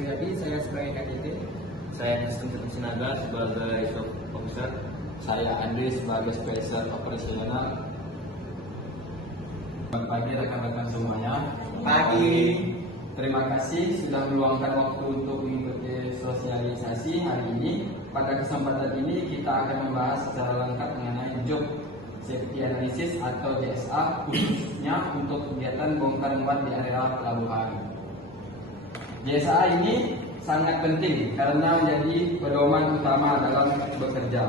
Suryadi, saya sebagai KTT. Saya Nestum Sinaga sebagai Shop Officer. Saya Andri sebagai Special Operasional. Selamat pagi rekan-rekan semuanya. Pagi. Terima kasih sudah meluangkan waktu untuk mengikuti sosialisasi hari ini. Pada kesempatan ini kita akan membahas secara lengkap mengenai Job Safety Analysis atau JSA, khususnya untuk kegiatan bongkar muat di area pelabuhan. JSA ini sangat penting karena menjadi pedoman utama dalam bekerja.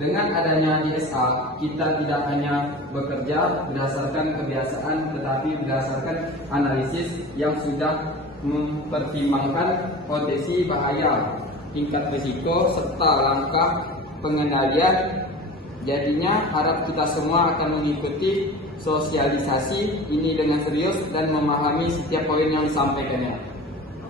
Dengan adanya JSA, kita tidak hanya bekerja berdasarkan kebiasaan, tetapi berdasarkan analisis yang sudah mempertimbangkan potensi bahaya, tingkat risiko, serta langkah pengendalian. Jadinya harap kita semua akan mengikuti sosialisasi ini dengan serius dan memahami setiap poin yang disampaikannya.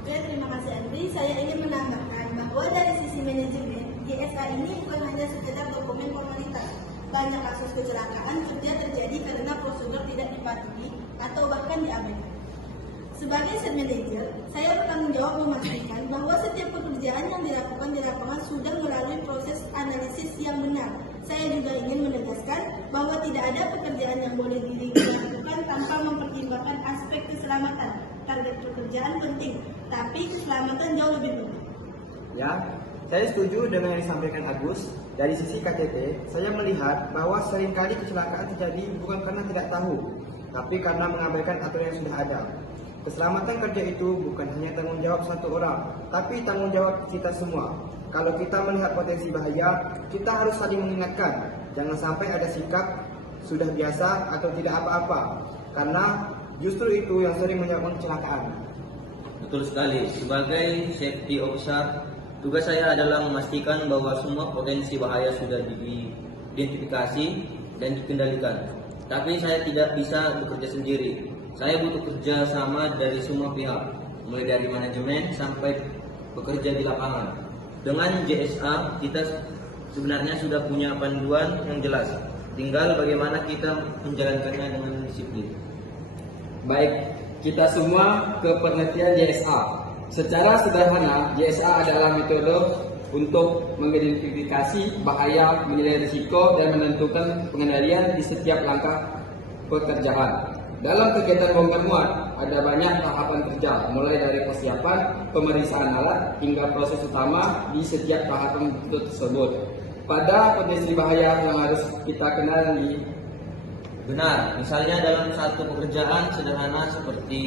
Oke, terima kasih Andri. Saya ingin menambahkan bahwa dari sisi manajemen, JSA ini bukan hanya sekedar dokumen formalitas. Banyak kasus kecelakaan kerja terjadi karena prosedur tidak dipatuhi atau bahkan diabaikan. Sebagai set manager, saya bertanggung jawab memastikan bahwa setiap pekerjaan yang dilakukan di lapangan sudah melalui proses analisis yang benar. Saya juga ingin menegaskan bahwa tidak ada pekerjaan yang boleh dilakukan tanpa mempertimbangkan aspek keselamatan. Target pekerjaan penting, tapi keselamatan jauh lebih penting. Ya, saya setuju dengan yang disampaikan Agus. Dari sisi KTT, saya melihat bahwa seringkali kecelakaan terjadi bukan karena tidak tahu, tapi karena mengabaikan aturan yang sudah ada. Keselamatan kerja itu bukan hanya tanggung jawab satu orang, tapi tanggung jawab kita semua. Kalau kita melihat potensi bahaya, kita harus saling mengingatkan. Jangan sampai ada sikap sudah biasa atau tidak apa-apa, karena justru itu yang sering menyebabkan kecelakaan. Betul sekali. Sebagai Safety Officer, tugas saya adalah memastikan bahwa semua potensi bahaya sudah diidentifikasi dan dikendalikan. Tapi saya tidak bisa bekerja sendiri. Saya butuh kerja sama dari semua pihak, mulai dari manajemen sampai bekerja di lapangan. Dengan JSA, kita sebenarnya sudah punya panduan yang jelas. Tinggal bagaimana kita menjalankannya dengan disiplin. Baik, kita semua ke pengertian JSA. Secara sederhana, JSA adalah metode untuk mengidentifikasi bahaya, menilai risiko, dan menentukan pengendalian di setiap langkah pekerjaan. Dalam kegiatan bongkar muat, ada banyak tahapan kerja, mulai dari persiapan, pemeriksaan alat, hingga proses utama di setiap tahapan tersebut. Pada potensi bahaya yang harus kita kenali. Benar, misalnya dalam satu pekerjaan sederhana seperti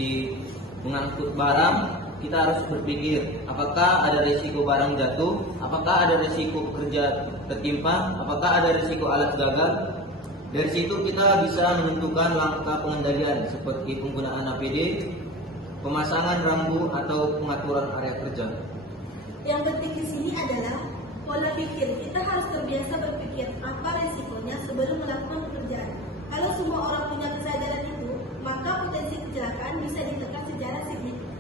mengangkut barang, kita harus berpikir apakah ada risiko barang jatuh, apakah ada risiko pekerja tertimpa, apakah ada risiko alat gagal. Dari situ kita bisa menentukan langkah pengendalian seperti penggunaan APD, pemasangan rambu atau pengaturan area kerja. Yang penting di sini adalah pola pikir. Kita harus terbiasa berpikir apa resikonya sebelum melakukan pekerjaan. Kalau semua orang punya kesadaran itu, maka potensi kecelakaan bisa ditekan secara signifikan.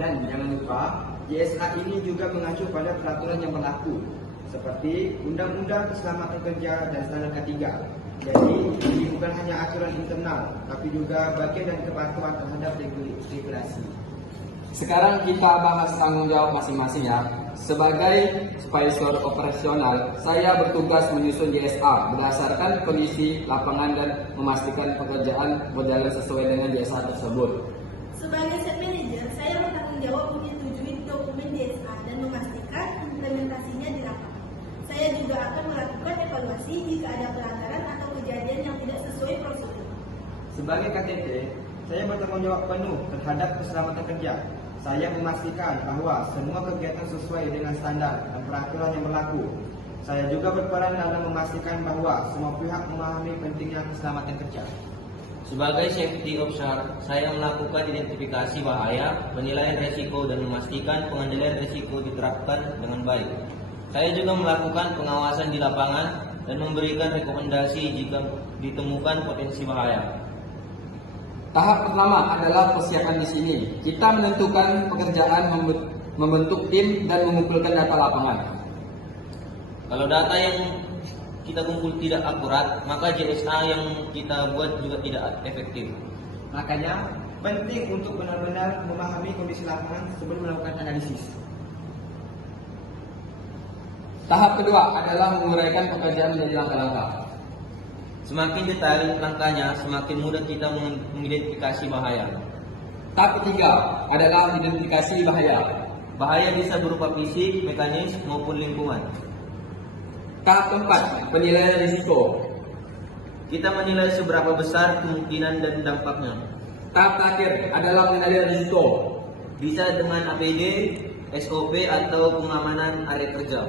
Dan jangan lupa, JSA ini juga mengacu pada peraturan yang berlaku, seperti Undang-Undang Keselamatan Kerja dan Standar K3. Jadi, ini bukan hanya aturan internal, tapi juga bagian dari kepatuhan terhadap regulasi. Sekarang kita bahas tanggung jawab masing-masing ya. Sebagai supervisor operasional, saya bertugas menyusun JSA berdasarkan kondisi lapangan dan memastikan pekerjaan berjalan sesuai dengan JSA tersebut. Sebagai set manager, saya bertanggung jawab menyetujui dokumen JSA dan memastikan implementasinya di lapangan. Saya juga akan melakukan evaluasi jika ada pelanggaran atau kejadian yang tidak sesuai prosedur. Sebagai KTT, saya bertanggung jawab penuh terhadap keselamatan kerja. Saya memastikan bahwa semua kegiatan sesuai dengan standar dan peraturan yang berlaku. Saya juga berperan dalam memastikan bahwa semua pihak memahami pentingnya keselamatan kerja. Sebagai Safety Officer, saya melakukan identifikasi bahaya, penilaian risiko, dan memastikan pengendalian risiko diterapkan dengan baik. Saya juga melakukan pengawasan di lapangan dan memberikan rekomendasi jika ditemukan potensi bahaya. Tahap pertama adalah persiapan di sini. Kita menentukan pekerjaan, membentuk tim, dan mengumpulkan data lapangan. Kalau data yang kita kumpul tidak akurat, maka JSA yang kita buat juga tidak efektif. Makanya, Penting untuk benar-benar memahami kondisi lapangan sebelum melakukan analisis. Tahap kedua adalah menguraikan pekerjaan menjadi langkah-langkah. Semakin detail langkahnya, semakin mudah kita mengidentifikasi bahaya. Tahap ketiga adalah identifikasi bahaya. Bahaya bisa berupa fisik, mekanis, maupun lingkungan. Tahap keempat, penilaian risiko. Kita menilai seberapa besar kemungkinan dan dampaknya. Tahap terakhir adalah pengendalian risiko. Bisa dengan APD, SOP, atau pengamanan area kerja.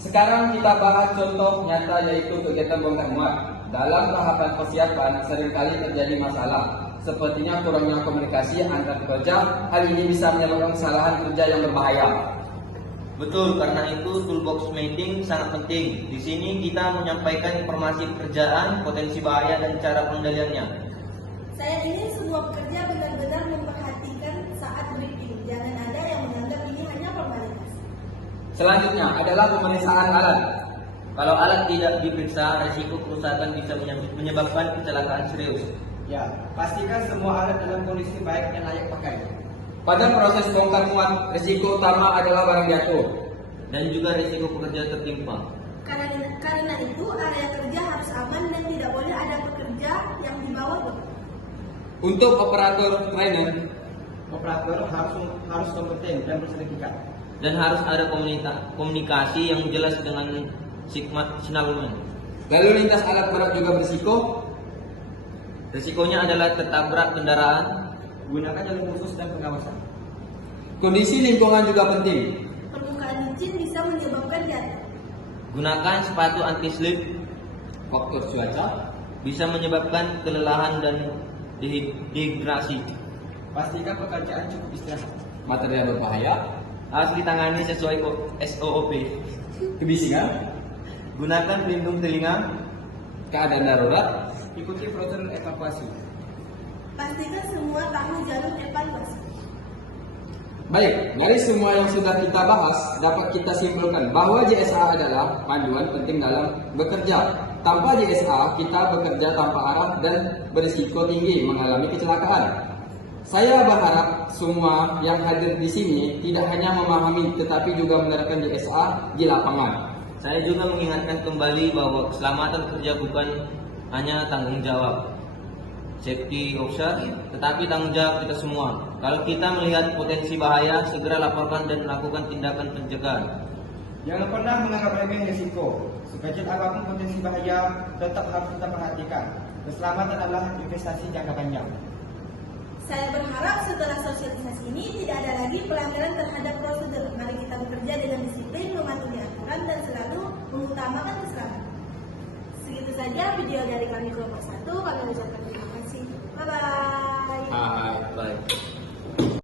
Sekarang kita bahas contoh nyata yaitu kegiatan bongkar muat. Dalam tahapan persiapan seringkali terjadi masalah. Sepertinya kurangnya komunikasi antar pekerja. Hal ini bisa menyebabkan kesalahan kerja yang berbahaya. Betul, karena itu toolbox meeting sangat penting. Di sini kita menyampaikan informasi pekerjaan, potensi bahaya, dan cara pengendaliannya. Saya ingin semua pekerja benar-benar memperhatikan saat briefing. Jangan ada yang menganggap ini hanya formalitas. Selanjutnya adalah pemeriksaan alat. Kalau alat tidak diperiksa, risiko kerusakan bisa menyebabkan kecelakaan serius. Ya, pastikan semua alat dalam kondisi baik dan layak pakai. Pada proses bongkar muat, risiko utama adalah barang jatuh. Dan juga risiko pekerja tertimpa. Karena itu area kerja harus aman dan tidak boleh ada pekerja yang dibawa beban. Untuk operator trainer, Operator harus kompeten dan bersertifikat. Dan harus ada komunikasi yang jelas dengan signalmen. lalu lintas alat berat juga berisiko. Risikonya adalah tertabrak kendaraan. Gunakan jalur khusus dan pengawasan. Kondisi lingkungan juga penting. Permukaan licin bisa menyebabkan jatuh. Gunakan sepatu anti-slip. Faktor cuaca, Bisa menyebabkan kelelahan dan dehidrasi. Pastikan pekerjaan cukup istirahat. material berbahaya, Harus ditangani sesuai SOP. kebisingan, Gunakan pelindung telinga. keadaan darurat. Ikuti prosedur evakuasi. Pastikan semua tahu jalur evaluasi. Baik, dari semua yang sudah kita bahas, dapat kita simpulkan bahwa JSA adalah panduan penting dalam bekerja. Tanpa JSA, kita bekerja tanpa arah dan berisiko tinggi mengalami kecelakaan. Saya berharap semua yang hadir di sini tidak hanya memahami tetapi juga menerapkan JSA di lapangan. Saya juga mengingatkan kembali bahwa keselamatan kerja bukan hanya tanggung jawab safety officer, tetapi tanggung jawab kita semua. Kalau kita melihat potensi bahaya, segera laporkan dan lakukan tindakan pencegahan. Jangan pernah menganggap remeh risiko. Sekecil apapun potensi bahaya, tetap harus kita perhatikan. Keselamatan adalah investasi jangka panjang. Saya berharap setelah sosialisasi ini tidak ada lagi pelanggaran terhadap prosedur. Mari kita bekerja dengan disiplin, mematuhi aturan dan selalu mengutamakan keselamatan. Segitu saja video dari kami kelompok 1. Kami ucapkan terima kasih. Bye-bye. Hai. Baik.